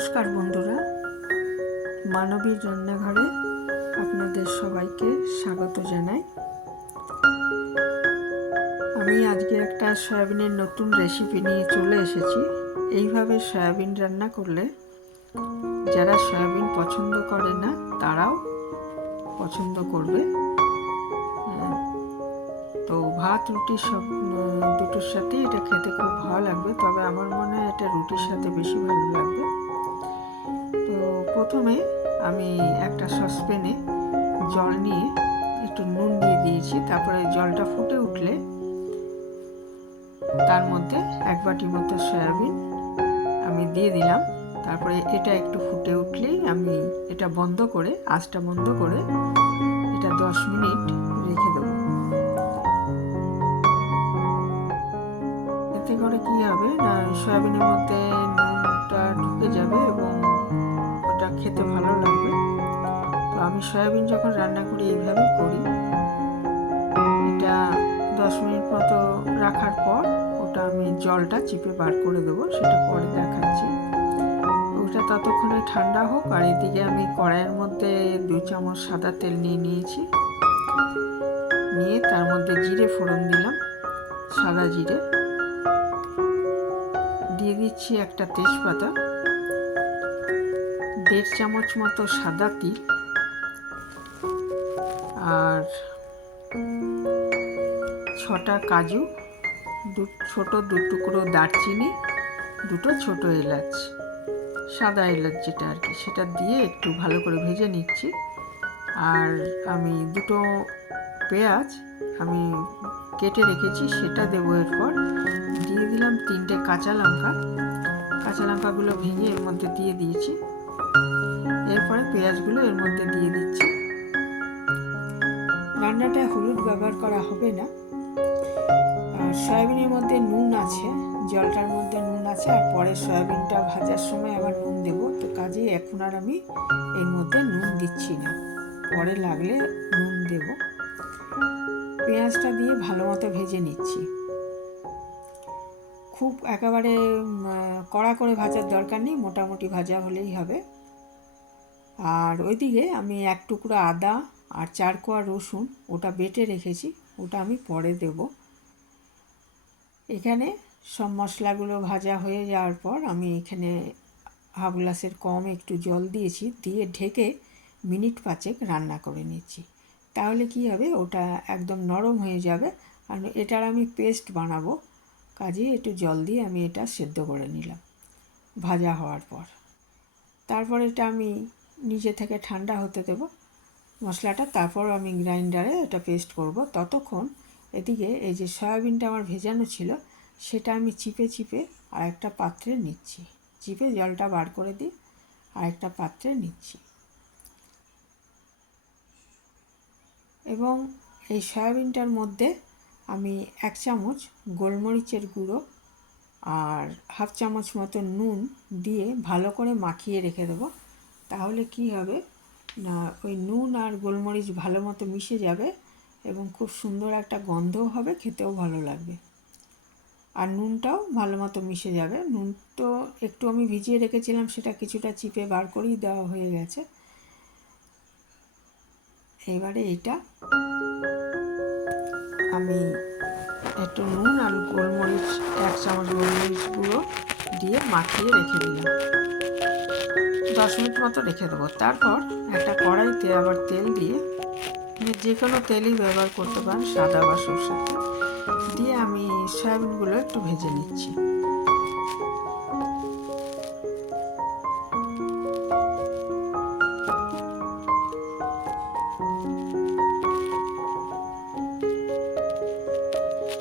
নমস্কার বন্ধুরা, মানবীর রান্নাঘরে আপনাদের সবাইকে স্বাগত জানাই। আমি আজকে একটা সয়াবিনের নতুন রেসিপি নিয়ে চলে এসেছি। এইভাবে সয়াবিন রান্না করলে যারা সয়াবিন পছন্দ করে না তারাও পছন্দ করবে। তো ভাত রুটি সব দুটোর সাথে এটা খেতে খুব ভালো লাগবে, তবে আমার মনে হয় এটা রুটির সাথে বেশি ভালো লাগবে। তো প্রথমে আমি একটা সসপ্যানে জল নিয়ে একটু নুন দিয়ে দিয়েছি। তারপরে জলটা ফুটে উঠলে তার মধ্যে এক বাটি মতো সয়াবিন আমি দিয়ে দিলাম। তারপরে এটা একটু ফুটে উঠলেই আমি এটা বন্ধ করে, আঁচটা বন্ধ করে এটা 10 মিনিট রেখে দেবো। এতে করে কি হবে না, সয়াবিনের মধ্যে নুনটা ঢুকে যাবে এবং ওটা খেতে ভালো লাগবে। তো আমি সয়াবিন যখন রান্না করি এইভাবেই করি। এটা 10 মিনিট মতো রাখার পর ওটা আমি জলটা চিপে বার করে দেবো, সেটা পরে দেখাচ্ছি। ওটা ততক্ষণে ঠান্ডা হোক। আর এদিকে আমি কড়াইয়ের মধ্যে 2 চামচ সাদা তেল নিয়েছি। নিয়ে তার মধ্যে জিরে ফোড়ন দিলাম, সাদা জিরে দিয়ে দিচ্ছি, একটা তেজপাতা, 1.5 চামচ মতো সাদা তিল, আর 6টা কাজু, ছোট 2 টুকরো দারচিনি, 2টো ছোট এলাচ, সাদা এলাচ যেটা আর কি, সেটা দিয়ে একটু ভালো করে ভেজে নিচ্ছি। আর আমি 2টো পেঁয়াজ আমি কেটে রেখেছি, সেটা দেবো। এরপর দিয়ে দিলাম 3টে কাঁচা লঙ্কা। কাঁচা লঙ্কাগুলো ভেঙে এর মধ্যে দিয়ে দিয়েছি। এরপরে পেঁয়াজগুলো এর মধ্যে দিয়ে দিচ্ছি। রান্নাটা হলুদ ব্যবহার করা হবে না। আর সয়াবিনের মধ্যে নুন আছে, জলটার মধ্যে নুন আছে, আর পরে সয়াবিনটা ভাজার সময় আবার নুন দেবো। তো কাজেই এখন আর আমি এর মধ্যে নুন দিচ্ছি না, পরে লাগলে নুন দেব। পেঁয়াজটা দিয়ে ভালো মতো ভেজে নিচ্ছি। খুব একেবারে কড়া করে ভাজার দরকার নেই, মোটামুটি ভাজা হলেই হবে। আর ওইদিকে আমি 1 টুকরো আদা আর 4 কোয়া রসুন ওটা বেটে রেখেছি, ওটা আমি পরে দেব। এখানে সব মশলাগুলো ভাজা হয়ে যাওয়ার পর আমি এখানে হাফ গ্লাসের কম একটু জল দিয়েছি, দিয়ে ঢেকে মিনিট 5 রান্না করে নিচ্ছি। তাহলে কি হবে, ওটা একদম নরম হয়ে যাবে। আর এটার আমি পেস্ট বানাবো, কাজেই একটু জল দিয়ে আমি এটা সেদ্ধ করে নিলাম ভাজা হওয়ার পর। তারপর এটা আমি নিজে থেকে ঠান্ডা হতে দেব মশলাটা, তারপর আমি গ্রাইন্ডারে এটা পেস্ট করব। ততক্ষণ এদিকে এই যে সয়াবিনটা আমার ভেজানো ছিল সেটা আমি চিপে চিপে আরেকটা পাত্রে নিচ্ছি। চিপে জলটা বার করে দিই, আরেকটা পাত্রে নিচ্ছি। এবং এই সয়াবিনটার মধ্যে আমি 1 চামচ গোলমরিচের গুঁড়ো আর হাফ চামচ মতো নুন দিয়ে ভালো করে মাখিয়ে রেখে দেবো। তাহলে কি হবে না, ওই নুন আর গোলমরিচ ভালো মতো মিশে যাবে এবং খুব সুন্দর একটা গন্ধও হবে, খেতেও ভালো লাগবে। আর নুনটাও ভালো মতো মিশে যাবে। নুন তো একটু আমি ভিজিয়ে রেখেছিলাম, সেটা কিছুটা চিপে বার করেই দেওয়া হয়ে গেছে। এবারে এটা আমি একটু নুন আর গোলমরিচ 1 চামচ গোলমরিচ গুঁড়ো দিয়ে মাখিয়ে রেখে দিলাম। 10 মিনিট মতো রেখে দেবো। তারপর একটা কড়াইতে আবার তেল দিয়ে, যে কোনো তেলই ব্যবহার করতে পারেন, সাদা বা সরষের তেল দিয়ে আমি সয়াবিনগুলো একটু ভেজে নিচ্ছি।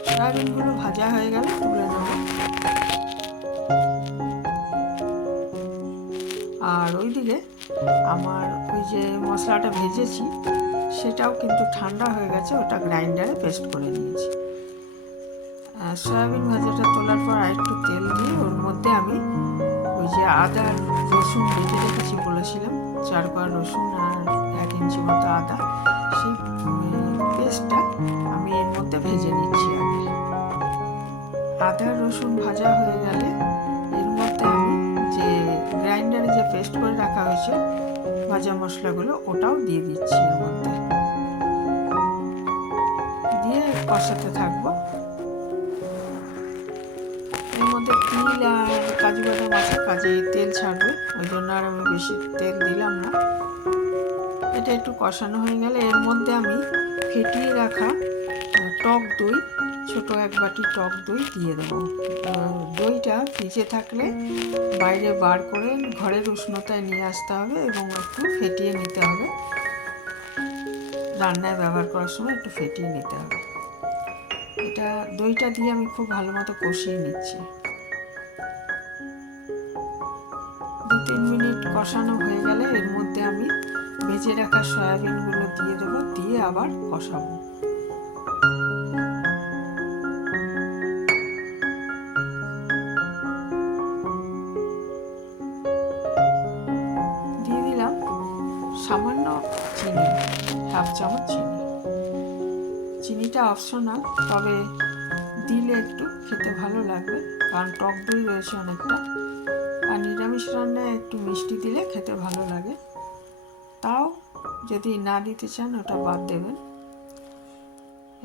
সয়াবিনগুলো ভাজা হয়ে গেলে তুলে নেব। আর ওইদিকে আমার ওই যে মশলাটা ভেজেছি সেটাও কিন্তু ঠান্ডা হয়ে গেছে, ওটা গ্রাইন্ডারে পেস্ট করে নিয়েছি। সয়াবিন ভাজাটা তোলার পর আরেকটু তেল দিয়ে ওর মধ্যে আমি ওই যে আদা রসুন বেটে রেখেছি বলেছিলাম, 4 কোয়া রসুন আর 1 ইঞ্চি মতো আদা, সেই পেস্টটা আমি এর মধ্যে ভেজে নিচ্ছি আগে। আদা রসুন ভাজা হয়ে গেলে এর মধ্যে আমি যে গ্রাইন্ডারে যে ভাজা মশলাগুলো ওটাও দিয়ে দিচ্ছি এর মধ্যে, দিয়ে কষাতে থাকবো। এর মধ্যে তিল আর কাজু বাদাম আছে, কাজে তেল ছাড়বে, ওই জন্য আর আমি বেশি তেল দিলাম না। এটা একটু কষানো হয়ে গেলে এর মধ্যে আমি ফেটিয়ে রাখা টক দই, ছোট এক বাটি টক দই দিয়ে দেবো। দইটা ভিজে থাকলে বাইরে বার করে ঘরের উষ্ণতায় নিয়ে আসতে হবে এবং একটু ফেটিয়ে নিতে হবে। রান্নায় ব্যবহার করার সময় একটু ফেটিয়ে নিতে হবে। এটা দইটা দিয়ে আমি খুব ভালো মতো কষিয়ে নিচ্ছি। 2-3 মিনিট কষানো হয়ে গেলে এর মধ্যে আমি ভেজে রাখা সয়াবিনগুলো দিয়ে দেবো, দিয়ে আবার কষাবো। দিয়ে দিলাম সামান্য চিনি, হাফ চামচ চিনি। চিনিটা অপশনাল, তবে দিলে একটু খেতে ভালো লাগবে, কারণ টক দই রয়েছে অনেকটা। আর নিরামিষ রান্নায় একটু মিষ্টি দিলে খেতে ভালো লাগে। তাও যদি না দিতে চান ওটা বাদ দেবেন।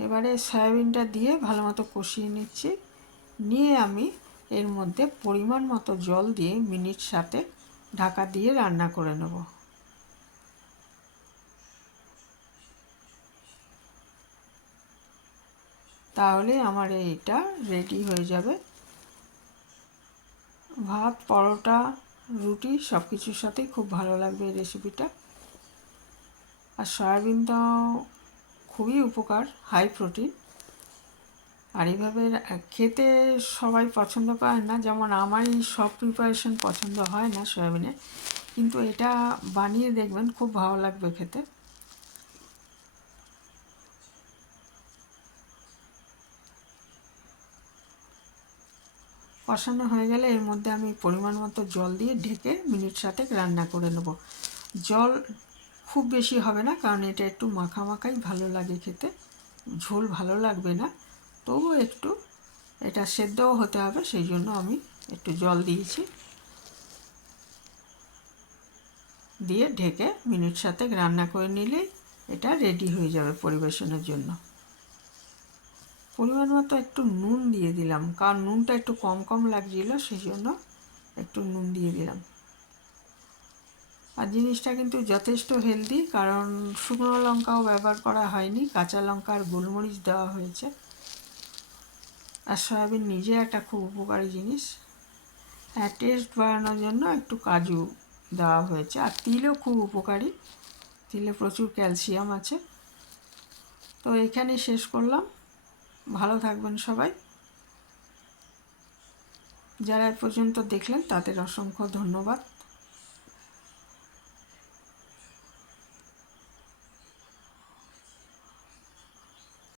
এবারে সয়াবিনটা দিয়ে ভালো মতো কষিয়ে নিচ্ছি, নিয়ে আমি এর মধ্যে পরিমাণ মতো জল দিয়ে মিনিট 7 ঢাকা দিয়ে রান্না করে নেব। তাহলে আমার এইটা রেডি হয়ে যাবে। ভাত, পরোটা, রুটি সব কিছুর সাথেই খুব ভালো লাগবে এই রেসিপিটা। আর সয়াবিনটা খুবই উপকার, হাই প্রোটিন। আর এইভাবে খেতে সবাই পছন্দ করে না, যেমন আমারই সব প্রিপারেশন পছন্দ হয় না সয়াবিনের, কিন্তু এটা বানিয়ে দেখবেন, খুব ভালো লাগবে খেতে। কষানো হয়ে গেলে এর মধ্যে আমি পরিমাণ মতো জল দিয়ে ঢেকে মিনিট 7 রান্না করে নেব। জল খুব বেশি হবে না, কারণ এটা একটু মাখা মাখাই ভালো লাগে খেতে, ঝোল ভালো লাগবে না। তবু একটু এটা সেদ্ধও হতে হবে, সেই জন্য আমি একটু জল দিয়েছি। দিয়ে ঢেকে মিনিট 7 রান্না করে নিলেই এটা রেডি হয়ে যাবে পরিবেশনের জন্য। পরিমাণ মতো একটু নুন দিয়ে দিলাম, কারণ নুনটা একটু কম কম লাগছিল, সেই জন্য একটু নুন দিয়ে দিলাম। আর জিনিসটা কিন্তু যথেষ্ট হেলদি, কারণ শুকনো লঙ্কাও ব্যবহার করা হয়নি, কাঁচা লঙ্কা আর গোলমরিচ দেওয়া হয়েছে। আর সয়াবিন নিজে একটা খুব উপকারী জিনিস। হ্যাঁ, টেস্ট বাড়ানোর জন্য একটু কাজু দেওয়া হয়েছে। আর তিলও খুব উপকারী, তিলে প্রচুর ক্যালসিয়াম আছে। তো এখানেই শেষ করলাম। ভালো থাকবেন সবাই। যারা এ পর্যন্ত দেখলেন তাদের অসংখ্য ধন্যবাদ।